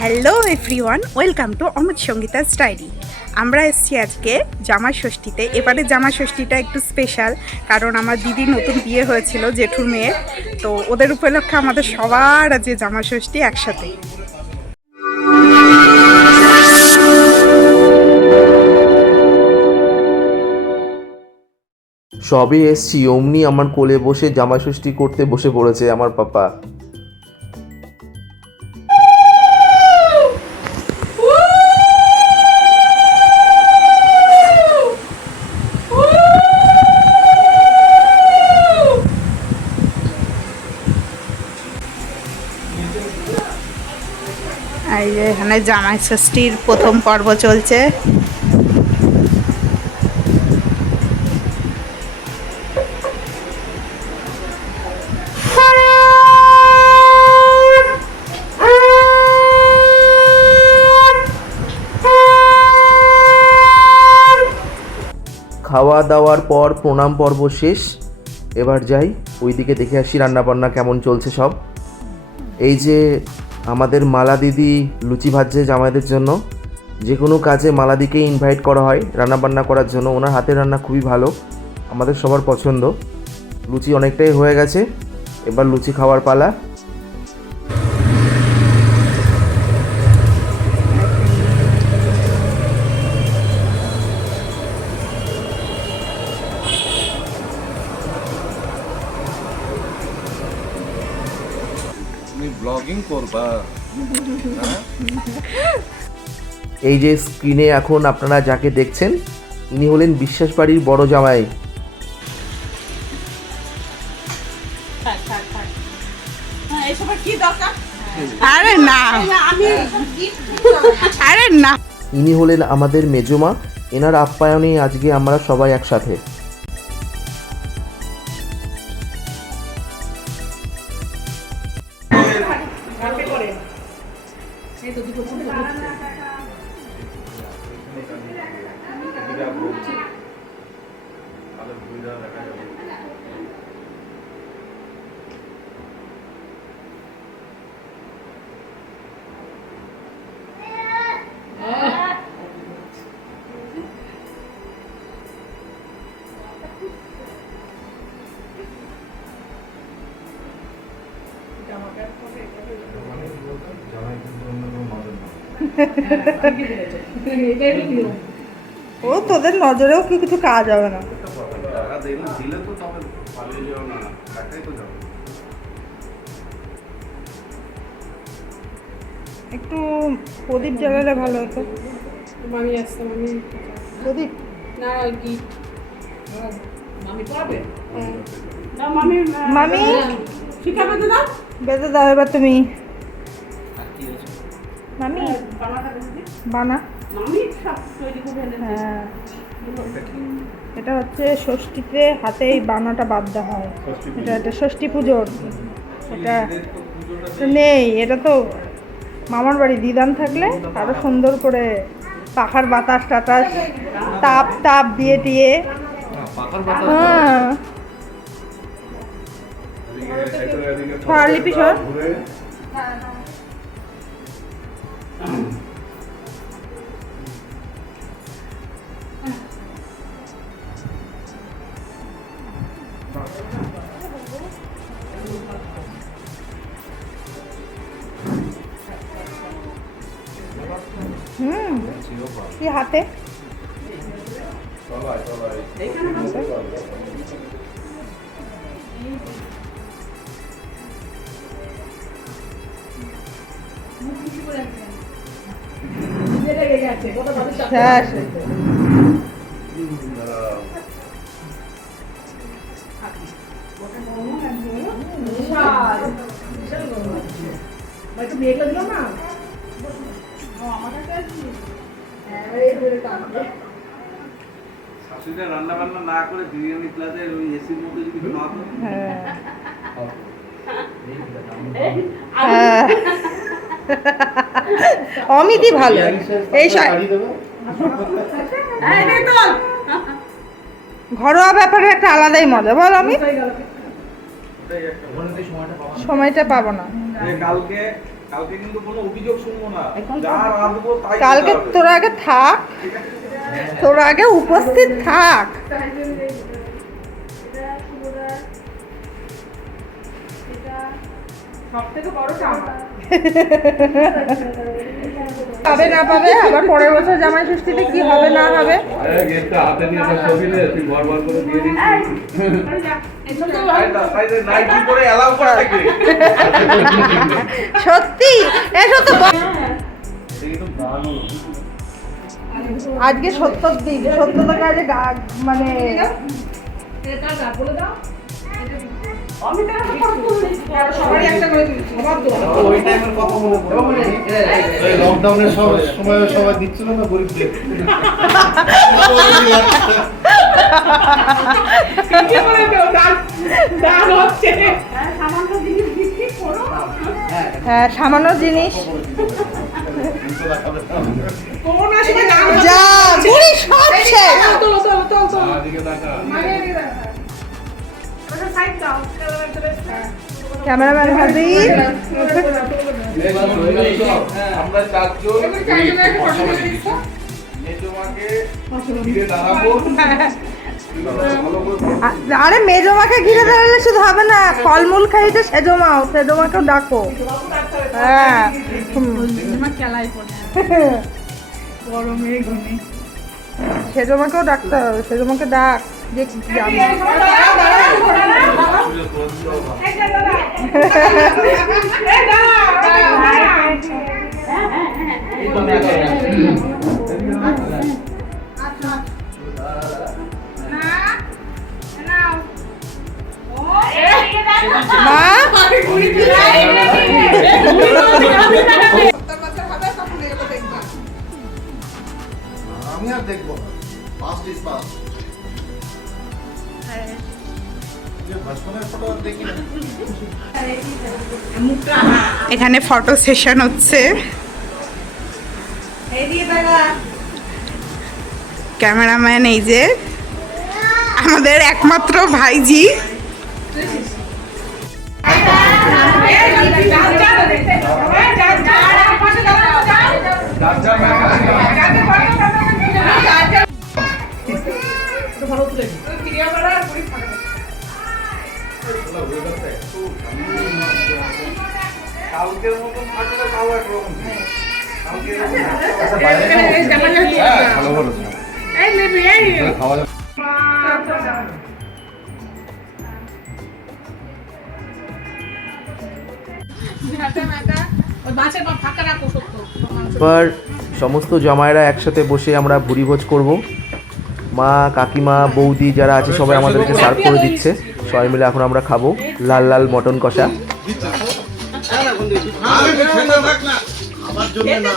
Hello everyone welcome to Amit Sangeeta story আমরা এসেছি আজকে জামা ষষ্ঠীতে। এবারে জামা ষষ্ঠীটা একটু স্পেশাল কারণ আমার দিদি নতুন বিয়ে হয়েছিল, জেঠুর মেয়ে তো ওদের উপলক্ষে আমাদের সবার আজকে জামা ষষ্ঠী একসাথে। সবে এসছি, অমনি আমার কোলে বসে জামা ষষ্ঠী করতে বসে পড়েছে আমার পাপা। এখানে জামাই ষষ্ঠীর প্রথম পর্ব চলছে। খাওয়া দাওয়ার পর প্রণাম পর্ব শেষ। এবার যাই, ওইদিকে দেখে আসি রান্নাবান্না কেমন চলছে সব। এই যে আমাদের মালা দিদি লুচি ভাজছে জামাইদের জন্য। যে কোনো কাজে মালাদিকে ইনভাইট করা হয় রান্নাবান্না করার জন্য। ওনার হাতের রান্না খুবই ভালো, আমাদের সবার পছন্দ। লুচি অনেকটাই হয়ে গেছে, এবার লুচি খাওয়ার পালা। ব্লগিং করবা। এই যে স্ক্রিনে এখন আপনারা যাকে দেখছেন ইনি হলেন বিশ্বাস বাড়ির বড় জামাই। আরে না। আরে না। ইনি হলেন আমাদের মেজমা এনার আপ্যায়নে আজকে আমরা সবাই একসাথে। কালকে করে এই তো দুটো ও তোদের নজরেও কি কিছু কাজ হবে না? একটু প্রদীপ জ্বালালে ভালো হতো। মামি আসছে মামি। প্রদীপ? না কি? মামি পড়াবে হ্যাঁ। না মামি মামি? শিখাবে তো না বেঁধে দাও এবার তুমি। মামি? বানা। করে এনে হ্যাঁ। এটা হচ্ছে ষষ্ঠীতে হাতে এই বানাটা বাঁধতে হয়। এটা এটা ষষ্ঠী পুজোর এটা নেই। এটা তো মামার বাড়ি। দিদান থাকলে আরও সুন্দর করে পাখার বাতাস টাতাস তাপ তাপ দিয়ে দিয়ে। হ্যাঁ। সর লিপি সর। হুম। কি হাতে। শেষ একটু শাশুড়িটা রান্না বান্না না করে বিরিয়ানি প্লাজের ওই এসির মধ্যে যদি হ্যাঁ। হ্যাঁ। অমিতই ভালো। এই ঘরোয়া ব্যাপারে একটা আলাদাই মজা। বল আমি সময়টা পাবো না। কালকে কালকে কিন্তু কোনো অভিযোগ শুনব না। এখন যা রাঁধবো তাই খেতে কালকে তোরা আগে থাক। তোরা আগে উপস্থিত থাক। পাবে না পাবে? আবার পরের বছর জামাই ষষ্ঠীতে কি হবে না হবে? সত্যি? এসো তো আজকে সত্তর দিন। সত্তর কাজে মানে মনে লকডাউনের সময় সবাই দিচ্ছিল না গরিবদের সামান্য জিনিস বিক্রি করো হ্যাঁ সামান্য জিনিস। যা বুড়ি সব শেষ ক্যামেরাম্যান আমরা চারজন আ- আরে মেজমাকে ঘিরে দাঁড়ালে শুধু হবে না ফলমূল খাইতে সেজমাও সেজমাকেও ডাকো। হ্যাঁ। সেজমাকেও ডাকতে হবে সেজমাকে ডাক। যে মা আমি আর দেখব না ফার্স্ট ইজ ফার্স্ট ভাষণের ফটো দেখি না এখানে ফটো সেশন হচ্ছে। ক্যামেরাম্যান এই যে আমাদের একমাত্র ভাইজি। এবার সমস্ত জামাইরা একসাথে বসে আমরা ভুরিভোজ করব। মা, কাকিমা, বৌদি যারা আছে, সবাই আমাদেরকে সার্ভ করে দিচ্ছে। সবাই মিলে এখন আমরা খাব লাল লাল মটন কষা। জন্য না।